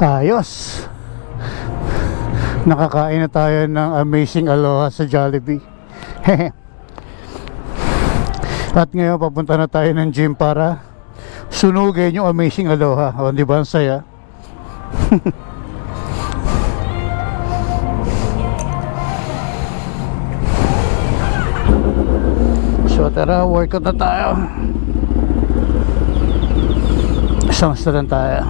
Ayos. Nakakain na tayo ng Amazing Aloha sa Jollibee. At ngayon papunta na tayo ng gym para sunugin yung Amazing Aloha. O, di ba ang saya? So tara, workout na tayo. Songs na lang tayo.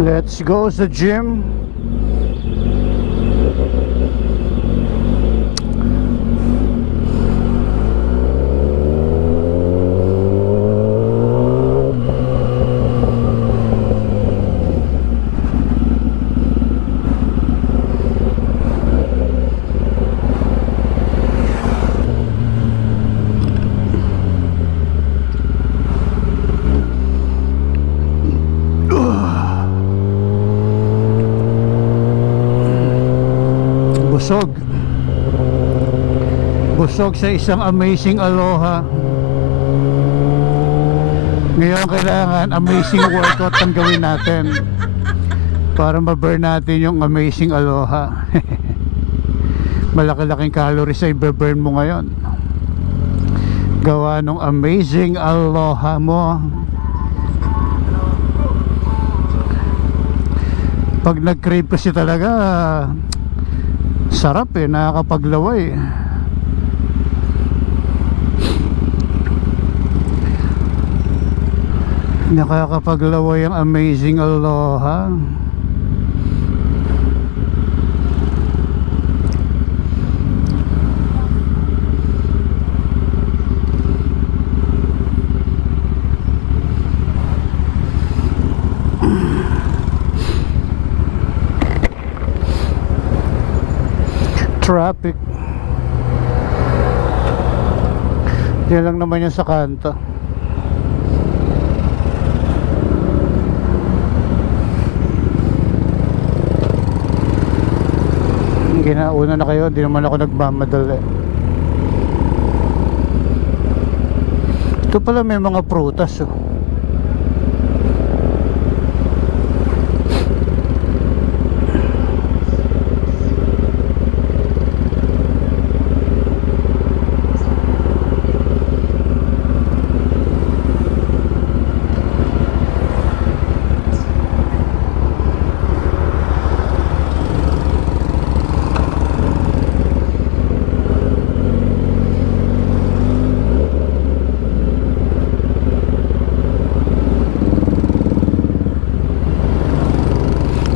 Let's go sa gym. Busog sa isang Amazing Aloha. Ngayon kailangan amazing workout ang gawin natin para ma-burn natin yung Amazing Aloha. Malaki-laking calories ay i-burn mo ngayon. Gawa nung Amazing Aloha mo. Pag nag-crave kasi talaga, sarap eh, nakakapaglaway. Nakakapaglaway ang Amazing Aloha. Traffic. Yan lang naman yan sa kanto. Ginauna na kayo, hindi naman ako nagmamadali. Ito pala may mga prutas oh.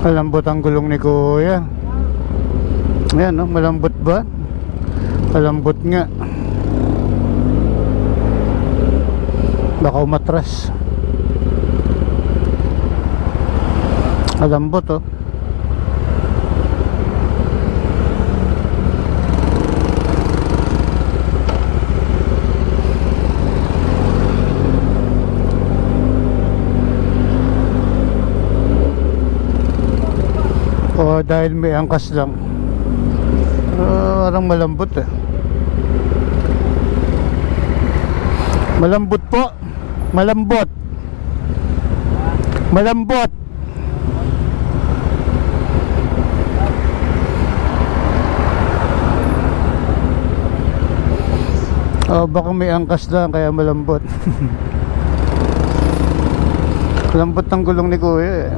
Malambot ang gulong ni Kuya. Ayan no, malambot ba? Malambot nga. Baka umatras. Malambot oh. O dahil may angkas lang, parang malambot eh. Malambot po. Malambot. Malambot. O baka may angkas lang kaya malambot. Malambot ang gulong ni Kuya eh.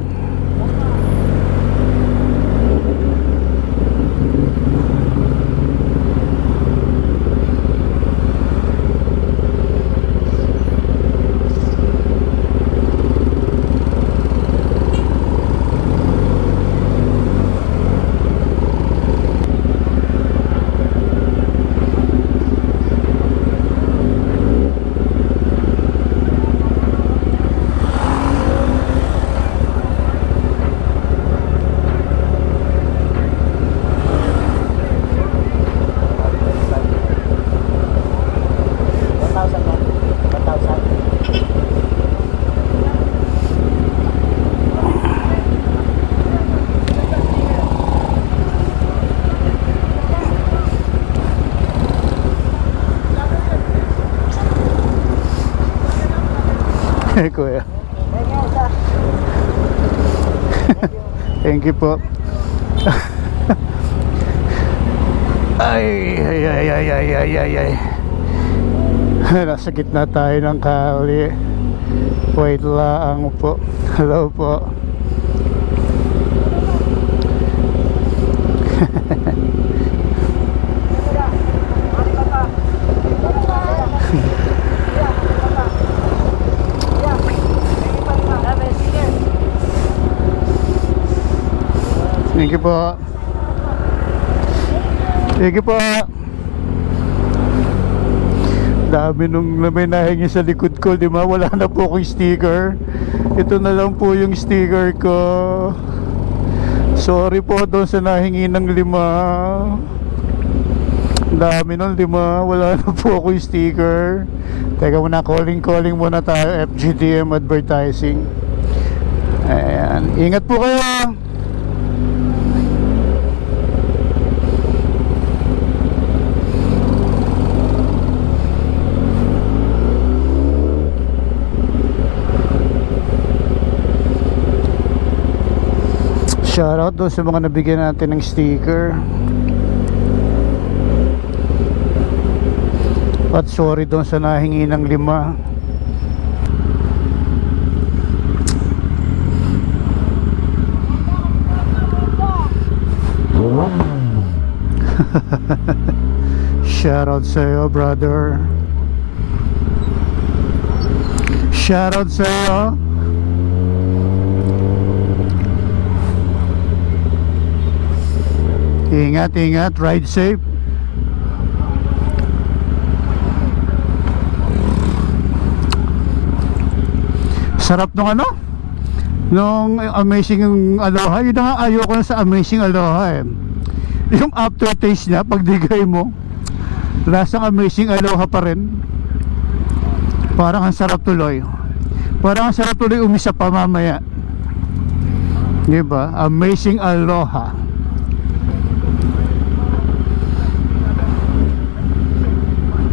Kuya. Thank you po. Ay, ay, ay, ay, ay, ay, ay, ay. Nasa gitna tayo ng kali. Wait lang po. Hello po. Thank you po. Thank you po. Dami nung may nahingi sa likod ko, di ba? Wala na po akong sticker. Ito na lang po yung sticker ko. Sorry po doon sa nahingi ng 5. Dami nun, 5. Wala na po akong sticker. Teka muna, calling muna tayo. FGDM Advertising. Ayan. Ingat po kayo. Shoutout doon sa mga nabigyan natin ng sticker. At sorry doon sa nahingi ng 5. Shoutout sa'yo, brother. Shoutout sa'yo. Ingat, ingat, ride safe. Sarap nung ano? Nung Amazing Aloha. Yun na nga, ayoko na sa Amazing Aloha eh. Yung aftertaste niya, pag digay mo, lasang Amazing Aloha pa rin. Parang ang sarap tuloy. Parang ang sarap tuloy umisa pa mamaya. Diba? Amazing Aloha.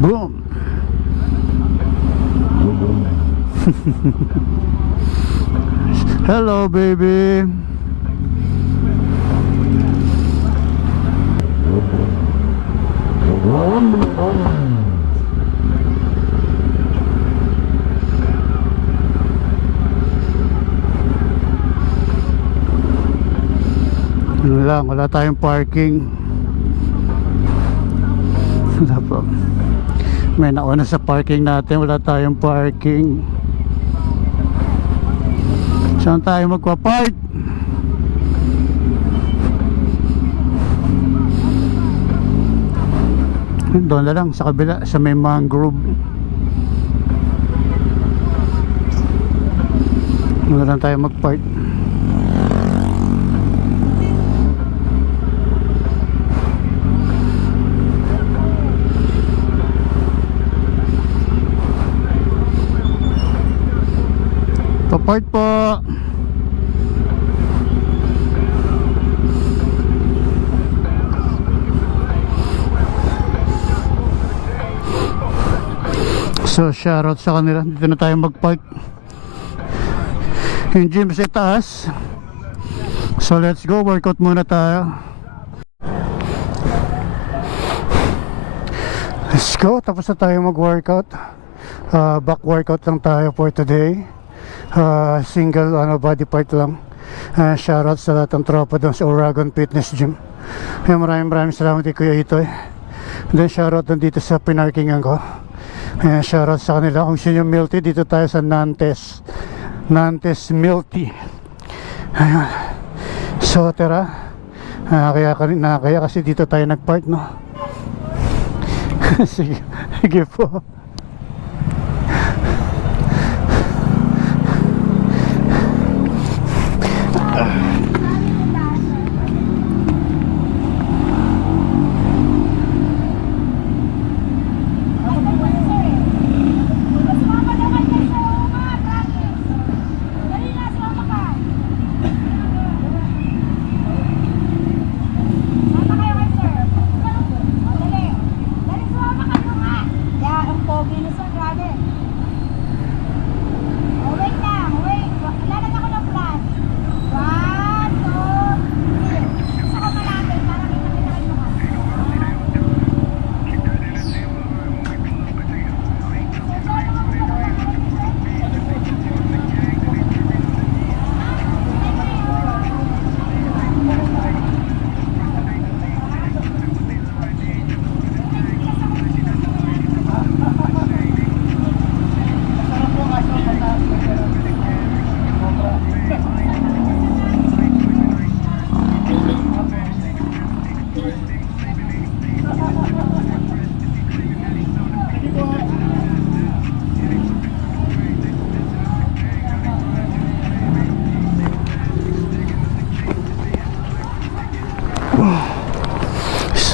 Boom. Hello, baby. Wala tayong parking. Wala pa. May nauna sa parking natin, wala tayong parking. Saan tayo magpa-park? Doon na lang sa kabila, sa may mangrove. Doon na lang tayo mag-park. Pa-park po. So shoutout sa kanila. Dito na tayo mag-park. Yung gym sa taas. So let's go, workout muna tayo. Let's go, tapos na tayo mag-workout. Back workout lang tayo for today. Single body part lang. Shoutout sa lahat ng tropa doon sa Oragon Fitness Gym. Maraming salamat kay Kuya Itoy. Then shoutout dito sa pinarkingan ko. Shoutout sa kanila. Kung gusto nyo milk tea, dito tayo sa Nantes Milk Tea. Ayun. So tara, kaya kasi dito tayo nagpark, no? Sige po.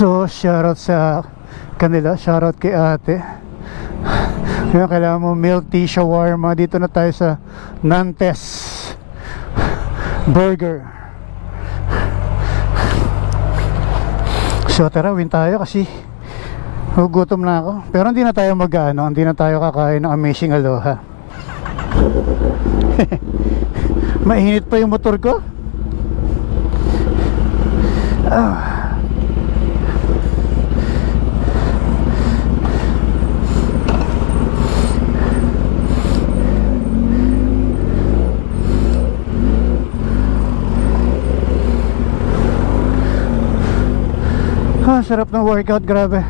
So shoutout sa kanila, shoutout kay ate. Kaya kailangan mo milk tea shawarma. Dito na tayo sa Nantes Burger. So tara, win tayo kasi gugutom na ako. Pero hindi na tayo hindi na tayo kakain ng Amazing Aloha. Mainit pa yung motor ko. Sarap ng workout, grabe.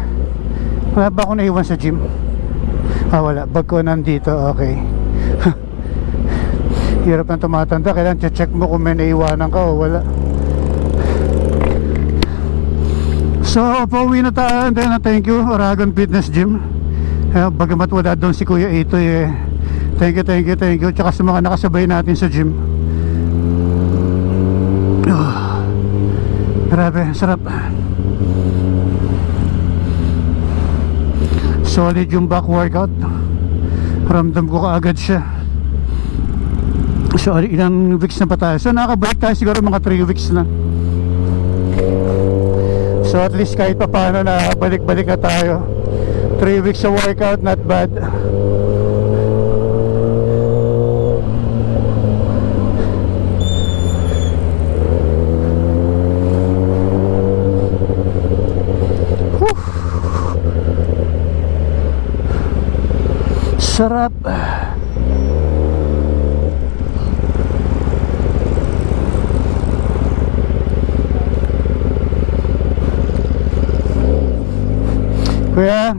Wala ba ako naiwan sa gym? Wala, bag ko nandito, okay. Hirap na tumatanda, kailangan check mo kung may naiwanan ka o wala. So, pauwi na tayo. Thank you, Oragon Fitness Gym. Bagamat wala doon si Kuya Itoy thank you. Tsaka sa mga nakasabay natin sa gym. Grabe, sarap. Solid yung back workout. Ramdam ko kaagad siya. So ilang weeks na pa tayo. So nakabalik tayo siguro mga 3 weeks na. So at least kahit pa paano na balik-balik na tayo. 3 weeks sa workout, not bad. Sarap. Kuya,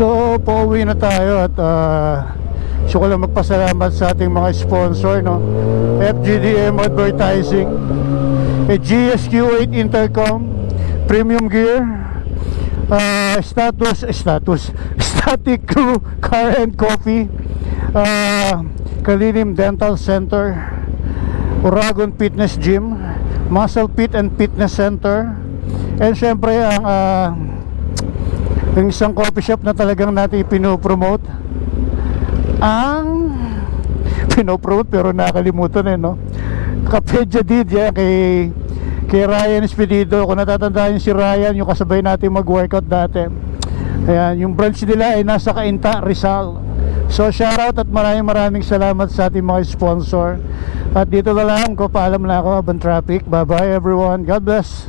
so pauwi na tayo at gusto ko lang magpasalamat sa ating mga sponsor, no? FGDM Advertising, GSQ8 Intercom, Premium Gear, Static Crew Car and Coffee, Kalilim Dental Center, Oragon Fitness Gym, Muscle Fit and Fitness Center, and syempre ang yung isang coffee shop na talagang natin pinopromote, pero nakalimutan no? Cafe Jadid, kay Ryan Espedido. Kung natatandaan niyo si Ryan, yung kasabay natin mag-workout dati. Ayan, yung branch nila ay nasa Cainta, Rizal. So shoutout at maraming salamat sa ating mga sponsor. At dito na lang ko, paalam na ako habang traffic. Bye bye everyone, God bless.